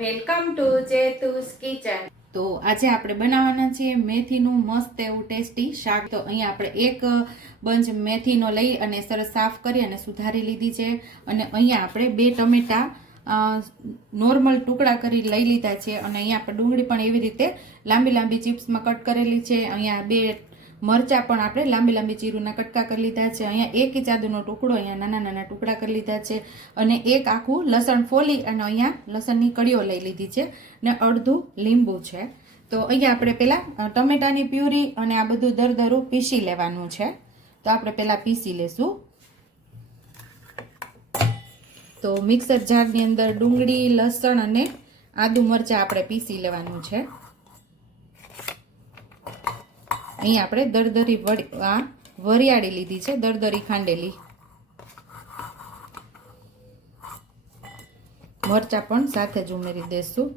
Welcome to જેતુસ kitchen. તો આજે આપણે બનાવવાના છીએ મેથીનું મસ્ત એવું ટેસ્ટી શાક। તો અહીંયા આપણે એક બંચ મેથીનો લઈ અને સરસ સાફ કરી અને સુધારી લીધી છે। અને અહીંયા આપણે 2 ટમેટા નોર્મલ ટુકડા કરી લઈ લીધા છે। અને અહીંયા આપણે ડુંગળી પણ એવી રીતે લાંબી લાંબી ચિપ્સમાં કટ કરેલી છે। અહીંયા 2 મરચા પણ આપણે લાંબી લાંબી ચીરુના કટકા કરી લીધા છે। અહીંયા 1 ઇંચ આદુનો ટુકડો અહીંયા નાના નાના ટુકડા કરી લીધા છે। અને એક આખું લસણ ફોલી અને અહીંયા લસણની કળીઓ લઈ લીધી છે ને અડધું લીંબુ છે। તો અહીંયા આપણે પહેલા ટમેટાની પ્યુરી અને આ બધું દરદરું પીસી લેવાનું છે। તો આપણે પહેલા પીસી લેશું। તો મિક્સર જારની અંદર ડુંગળી લસણ અને આદુ મરચા આપણે પીસી લેવાનું છે। અહીં આપણે દરદરી વરિયાળી લીધી છે, દરદરી ખાંડેલી મરચા પણ સાથે જ ઉમેરી દેશું।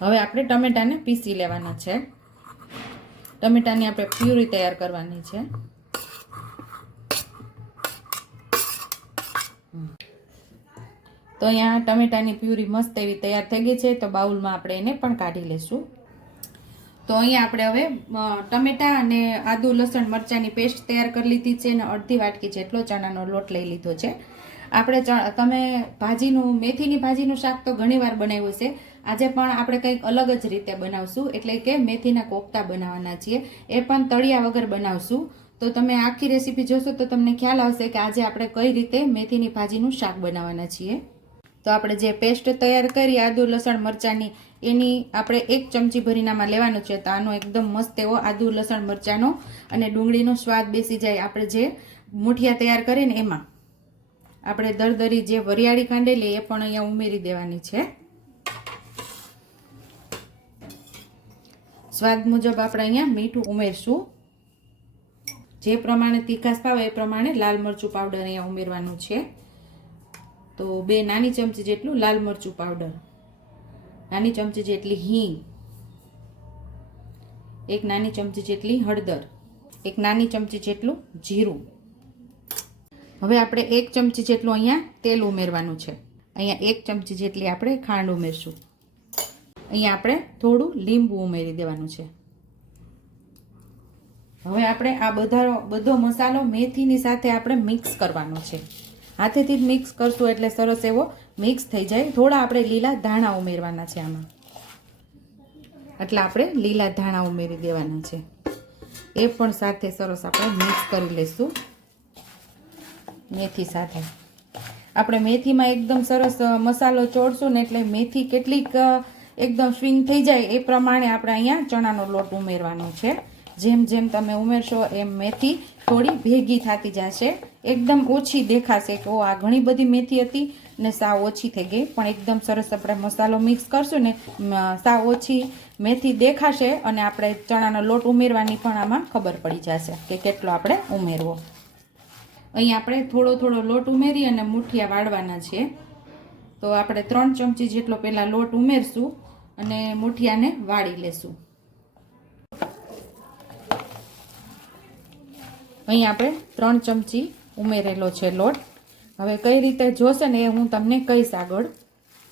હવે આપણે ટમેટાને પીસી લેવાના છે। ટમેટાની આપણે પ્યુરી તૈયાર કરવાની છે। તો અહીંયા ટમેટાની પ્યુરી મસ્ત એવી તૈયાર થઈ ગઈ છે। તો બાઉલમાં આપણે એને પણ કાઢી લેશું। તો અહીંયા આપણે હવે ટમેટા અને આદુ લસણ મરચાંની પેસ્ટ તૈયાર કરી લીધી છે અને અડધી વાટકી જેટલો ચણાનો લોટ લઈ લીધો છે। આપણે તમે મેથીની ભાજીનું શાક તો ઘણીવાર બનાવ્યું છે, આજે પણ આપણે કંઈક અલગ જ રીતે બનાવશું, એટલે કે મેથીના કોફતા બનાવવાના છીએ। એ પણ તળિયા વગર બનાવશું। તો તમે આખી રેસીપી જોશો તો તમને ખ્યાલ આવશે કે આજે આપણે કઈ રીતે મેથીની ભાજીનું શાક બનાવવાના છીએ। તો આપણે જે પેસ્ટ તૈયાર કરી આદુ લસણ મરચાંની, એની આપણે 1 ચમચી ભરીનામાં લેવાનું છે। તો આનો એકદમ મસ્ત એવો આદુ લસણ મરચાંનો અને ડુંગળીનો સ્વાદ બેસી જાય આપણે જે મુઠિયા તૈયાર કરીને એમાં આપણે દરદરી જે વરિયાળી કાંડેલી એ પણ અહીંયા ઉમેરી દેવાની છે। સ્વાદ મુજબ આપણે અહીંયા મીઠું ઉમેરશું। જે પ્રમાણે તીખાશ ભાવે એ પ્રમાણે લાલ મરચું પાવડર અહીંયા ઉમેરવાનું છે। તો 2 નાની ચમચી જેટલું લાલ મરચું પાવડર, નાની ચમચી જેટલી હિંગ, 1 નાની ચમચી જેટલી હળદર, 1 નાની ચમચી જેટલું જીરું। હવે આપણે 1 ચમચી જેટલું અહીંયા તેલ ઉમેરવાનું છે। અહીંયા 1 ચમચી જેટલી આપણે ખાંડ ઉમેરશું। અહીંયા આપણે થોડું લીંબુ ઉમેરી દેવાનું છે। હવે આપણે આ બધો મસાલો મેથીની સાથે આપણે મિક્સ કરવાનો છે। હાથેથી જ મિક્સ કરશું એટલે સરસ એવો મિક્સ થઈ જાય। થોડા આપણે લીલા ધાણા ઉમેરવાના છે આમાં, એટલે આપણે લીલા ધાણા ઉમેરી દેવાના છે। એ પણ સાથે સરસ આપણે મિક્સ કરી લઈશું મેથી સાથે। આપણે મેથીમાં એકદમ સરસ મસાલો ચોળશું ને એટલે મેથી કેટલીક એકદમ સ્વિંગ થઈ જાય એ પ્રમાણે આપણે અહીંયા ચણાનો લોટ ઉમેરવાનો છે। જેમ જેમ તમે ઉમેરશો એમ મેથી થોડી ભેગી થતી જશે, એકદમ ઓછી દેખાશે કે આ ઘણી બધી મેથી હતી ને સાવ ઓછી થઈ ગઈ, પણ એકદમ સરસ આપણે મસાલો મિક્સ કરશું ને સાવ ઓછી મેથી દેખાશે અને આપણે ચણાનો લોટ ઉમેરવાની પણ આમાં ખબર પડી જશે કે કેટલો આપણે ઉમેરવો। અહીં આપણે થોડો થોડો લોટ ઉમેરી અને મુઠિયા વાળવાના છે। તો આપણે 3 ચમચી જેટલો પહેલાં લોટ ઉમેરશું અને મુઠિયાને વાળી લેશું। અહીં આપણે 3 ચમચી ઉમેરેલો છે લોટ। હવે કઈ રીતે જોશે ને એ હું તમને કહીશ આગળ।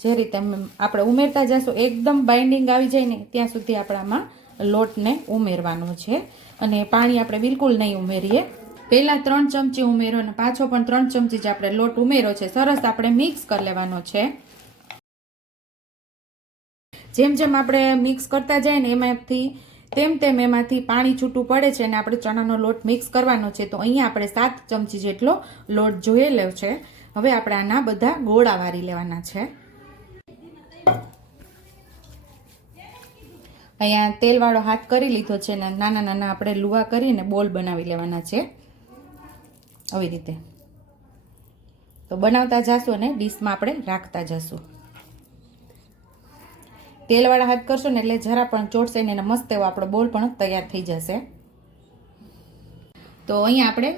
જે રીતે આપણે ઉમેરતા જશું એકદમ બાઇન્ડિંગ આવી જાય ને ત્યાં સુધી આપણે આમાં લોટને ઉમેરવાનો છે અને પાણી આપણે બિલકુલ નહીં ઉમેરીએ। પહેલાં 3 ચમચી ઉમેરો અને પાછો પણ 3 ચમચી જ આપણે લોટ ઉમેરો છે, સરસ આપણે મિક્સ કરી લેવાનો છે। જેમ જેમ આપણે મિક્સ કરતા જાય ને તેમ એમાંથી પાણી છૂટું પડે છે અને આપણે ચણાનો લોટ મિક્સ કરવાનો છે। તો અહીંયા આપણે 7 ચમચી જેટલો લોટ જોયેલો છે। હવે આપણે આના બધા ગોળા વારી લેવાના છે। અહીંયા તેલવાળો હાથ કરી લીધો છે ને નાના નાના આપણે લુવા કરીને બોલ બનાવી લેવાના છે આવી રીતે। તો બનાવતા જશું અને ડીશમાં આપણે રાખતા જશું। તેલવાળા હાથ કરશો ને એટલે જરા પણ ચોટશે ને મસ્ત એવો આપણો બોલ પણ તૈયાર થઈ જશે। તો અહીંયા આપણે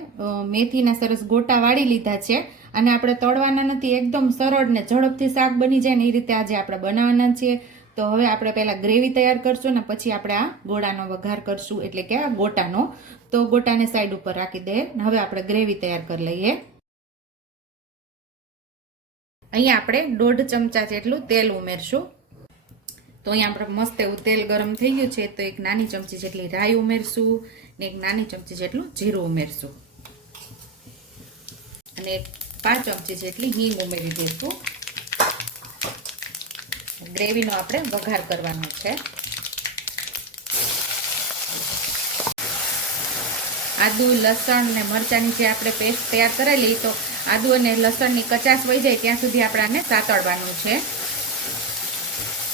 મેથીના સરસ ગોટા વાળી લીધા છે અને આપણે તળવાના નથી, એકદમ સરળ ને ઝડપથી શાક બની જાય ને એ રીતે આજે આપણે બનાવવાના છીએ। તો હવે આપણે પહેલાં ગ્રેવી તૈયાર કરશું ને પછી આપણે આ ગોળાનો વઘાર કરશું, એટલે કે આ ગોટાનો. તો ગોટાને સાઈડ ઉપર રાખી દે. હવે આપણે ગ્રેવી તૈયાર કરી લઈએ. અહીંયા આપણે 1.5 ચમચા જેટલું તેલ ઉમેરશું. તો અહીંયા આપણે મસ્ત એવું તેલ ગરમ થઈ ગયું છે. તો એક નાની ચમચી જેટલી રાઈ ઉમેરશું ને એક નાની ચમચી જેટલું જીરું ઉમેરશું અને 5 ચમચી જેટલી હિંગ ઉમેરી દઈશું. ગ્રેવીનો આપણે વઘાર કરવાનો છે. આદુ લસણ ને મરચાંની જે આપણે પેસ્ટ તૈયાર કરેલી, તો આદુ અને લસણની કચાશ વહી જાય ત્યાં સુધી આપણે આને સાતળવાનું છે.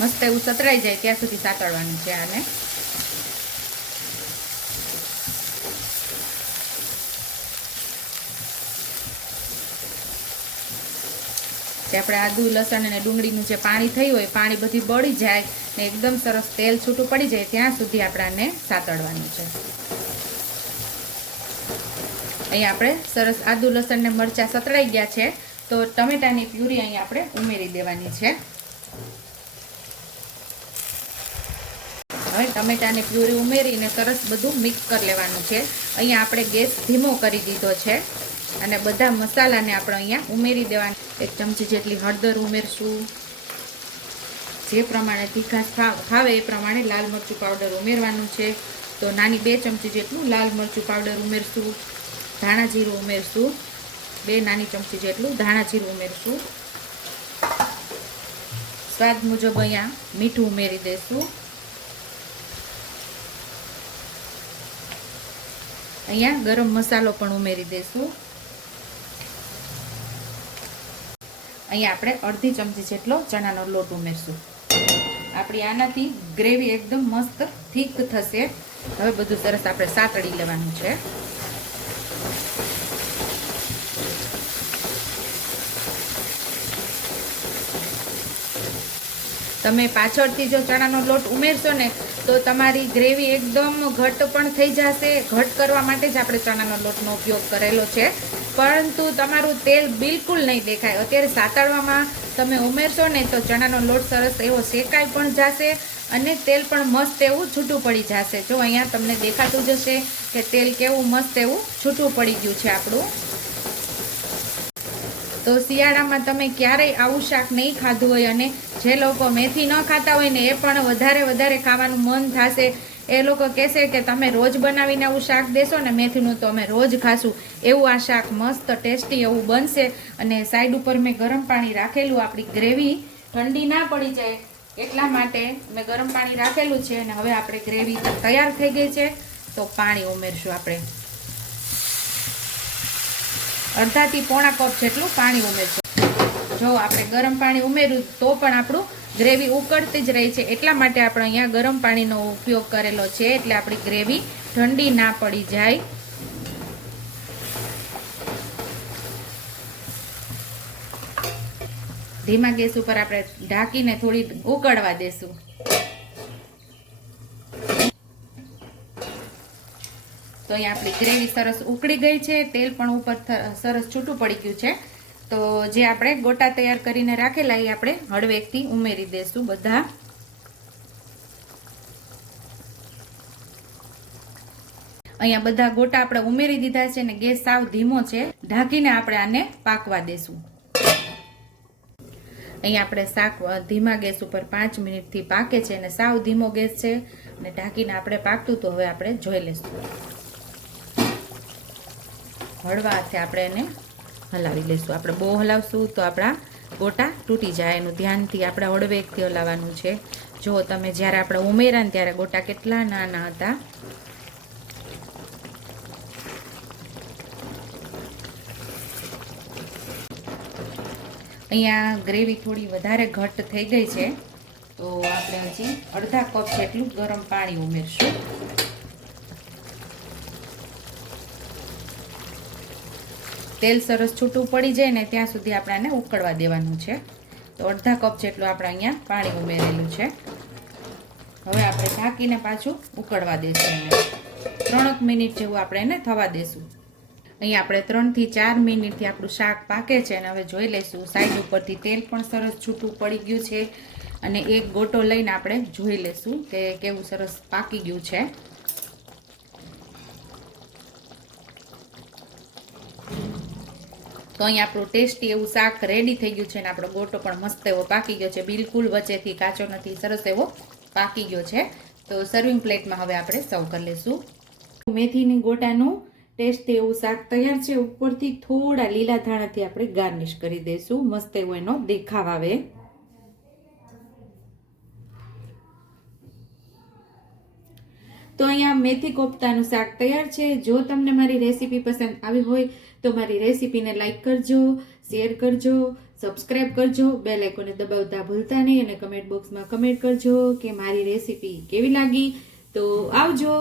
મસ્ત એવું સતરાઈ જાય ત્યાં સુધી સાતળવાનું છે આને. જે આપણે આદુ લસણ અને ડુંગળીનું જે પાણી થયું હોય, પાણી બધી બળી જાય ને એકદમ સરસ તેલ છૂટું પડી જાય ત્યાં સુધી આપણે આને સાતળવાનું છે. અહીંયા આપણે સરસ આદુ લસણ ને મરચાં સતળાઈ ગયા છે. તો ટમેટાની પ્યુરી અહીંયા આપણે ઉમેરી દેવાની છે. હવે ટમેટાની પ્યુરી ઉમેરીને સરસ બધું મિક્સ કરી લેવાનું છે. અહીંયા આપણે ગેસ ધીમો કરી દીધો છે અને બધા મસાલાને આપણે અહીંયા ઉમેરી દેવાના. 1 ચમચી જેટલી હળદર ઉમેરશું. જે પ્રમાણે તીખાશ ખાવે એ પ્રમાણે લાલ મરચું પાવડર ઉમેરવાનું છે. તો નાની 2 ચમચી જેટલું લાલ મરચું પાવડર ઉમેરશું. ધાણા જીરું ઉમેરશું. 2 નાની ચમચી જેટલું ધાણા જીરું ઉમેરશું. સ્વાદ મુજબ અહીંયા મીઠું ઉમેરી દઈશું. અહીંયા ગરમ મસાલો પણ ઉમેરી દઈશું. અહીંયા આપણે અડધી ચમચી જેટલો ચણાનો લોટ ઉમેરશું. આપણી આનાથી ગ્રેવી એકદમ મસ્ત થીક થશે. હવે બધું સરસ આપણે સાતળી લેવાનું છે. તમે પાછળથી જો ચણાનો લોટ ઉમેરશો ને તો તમારી ગ્રેવી એકદમ ઘટ પણ થઈ જશે. ઘટ કરવા માટે જ આપણે ચણાનો લોટનો ઉપયોગ કરેલો છે, પરંતુ તમારું તેલ બિલકુલ નહીં દેખાય. અત્યારે સાતળવામાં તમે ઉમેરશો ને તો ચણાનો લોટ સરસ એવો શેકાઈ પણ જશે અને તેલ પણ મસ્ત એવું છૂટું પડી જશે. જો અહીંયા તમને દેખાતું જ હશે કે તેલ કેવું મસ્ત એવું છૂટું પડી ગયું છે આપણું. તો શિયાળામાં તમે ક્યારેય આવું શાક નહીં ખાધું હોય અને જે લોકો મેથી ન ખાતા હોય ને એ પણ વધારે ખાવાનું મન થશે. એ લોકો કહેશે કે તમે રોજ બનાવીને આવું શાક દેશો ને મેથીનું તો અમે રોજ ખાશું. એવું આ શાક મસ્ત ટેસ્ટી એવું બનશે. અને સાઈડ ઉપર મેં ગરમ પાણી રાખેલું, આપણી ગ્રેવી ઠંડી ના પડી જાય એટલા માટે મેં ગરમ પાણી રાખેલું છે. અને હવે આપણે ગ્રેવી તૈયાર થઈ ગઈ છે તો પાણી ઉમેરશું. આપણે 1.5 થી પોણા કપ જેટલું પાણી ઉમેરશું. જો આપણે ગરમ પાણી ઉમેર્યું તો પણ આપણું ગ્રેવી ઉકળતી જ રહી છે, એટલા માટે આપણે અહીંયા ગરમ પાણીનો ઉપયોગ કરેલો છે, એટલે આપણી ગ્રેવી ઠંડી ના પડી જાય. ધીમા ગેસ ઉપર આપણે ઢાંકીને થોડી ઉકળવા દેશું. તો અહીંયા આપણી ગ્રેવી સરસ ઉકળી ગઈ છે. તેલ પણ ઉપર સરસ છૂટું પડી ગયું છે. તો જે આપણે ગોટા તૈયાર કરીને રાખેલા એ આપણે હળવેકથી ઉમેરી દઈશું બધા. અહીંયા બધા ગોટા આપણે ઉમેરી દીધા છે અને ગેસ સાવ ધીમો છે. ઢાંકીને આપણે આને પાકવા દેશું. અહીંયા આપણે શાક ધીમા ગેસ ઉપર 5 મિનિટથી પાકે છે અને સાવ ધીમો ગેસ છે અને ઢાંકીને આપણે પાકતું. તો હવે આપણે જોઈ લઈશું. હળવા હાથે આપણે એને હલાવી લઈશું. આપણે બહુ હલાવશું તો આપણા ગોટા તૂટી જાય. એનું ધ્યાનથી આપણે હળવેકથી હલાવવાનું છે. જો તમે જ્યારે આપણે ઉમેર્યા ને ત્યારે ગોટા કેટલા નાના હતા. અહીંયા ગ્રેવી થોડી વધારે ઘટ્ટ થઈ ગઈ છે, તો આપણે હજી અડધા કપ જેટલું ગરમ પાણી ઉમેરશું. તેલ સરસ છૂટું પડી જાય ને ત્યાં સુધી આપણે આને ઉકળવા દેવાનું છે. તો અડધા કપ જેટલું આપણે અહીંયા પાણી ઉમેરેલું છે. હવે આપણે ઢાંકીને પાછું ઉકળવા દઈશું. 3 મિનિટ જેવું આપણે એને થવા દઈશું. અહીંયા આપણે 3 થી 4 મિનિટથી આપણું શાક પાકે છે અને હવે જોઈ લઈશું. સાઈડ ઉપરથી તેલ પણ સરસ છૂટું પડી ગયું છે અને એક ગોટો લઈને આપણે જોઈ લેશું કે કેવું સરસ પાકી ગયું છે. તો અહીં આપણું ટેસ્ટી એવું શાક રેડી થઈ ગયું છે અને આપણો ગોટો પણ મસ્ત એવો પાકી ગયો છે. બિલકુલ વચ્ચેથી કાચો નથી, સરસ એવો પાકી ગયો છે. તો સર્વિંગ પ્લેટમાં હવે આપણે સર્વ કરી લઈશું. મેથીની ગોટાનું ટેસ્ટી એવું શાક તૈયાર છે. ઉપરથી થોડા લીલા ધાણાથી આપણે ગાર્નિશ કરી દઈશું, મસ્ત એવો એનો દેખાવ આવે. તો અહીંયા મેથી કોફતાનું શાક તૈયાર છે. જો તમને મારી રેસીપી પસંદ આવી હોય તો મારી રેસીપીને લાઈક કરજો, શેર કરજો, સબસ્ક્રાઇબ કરજો, બેલ આઇકોનને દબાવતા ભૂલતા નહીં અને કમેન્ટ બોક્સમાં કમેન્ટ કરજો કે મારી રેસીપી કેવી લાગી. તો આવજો.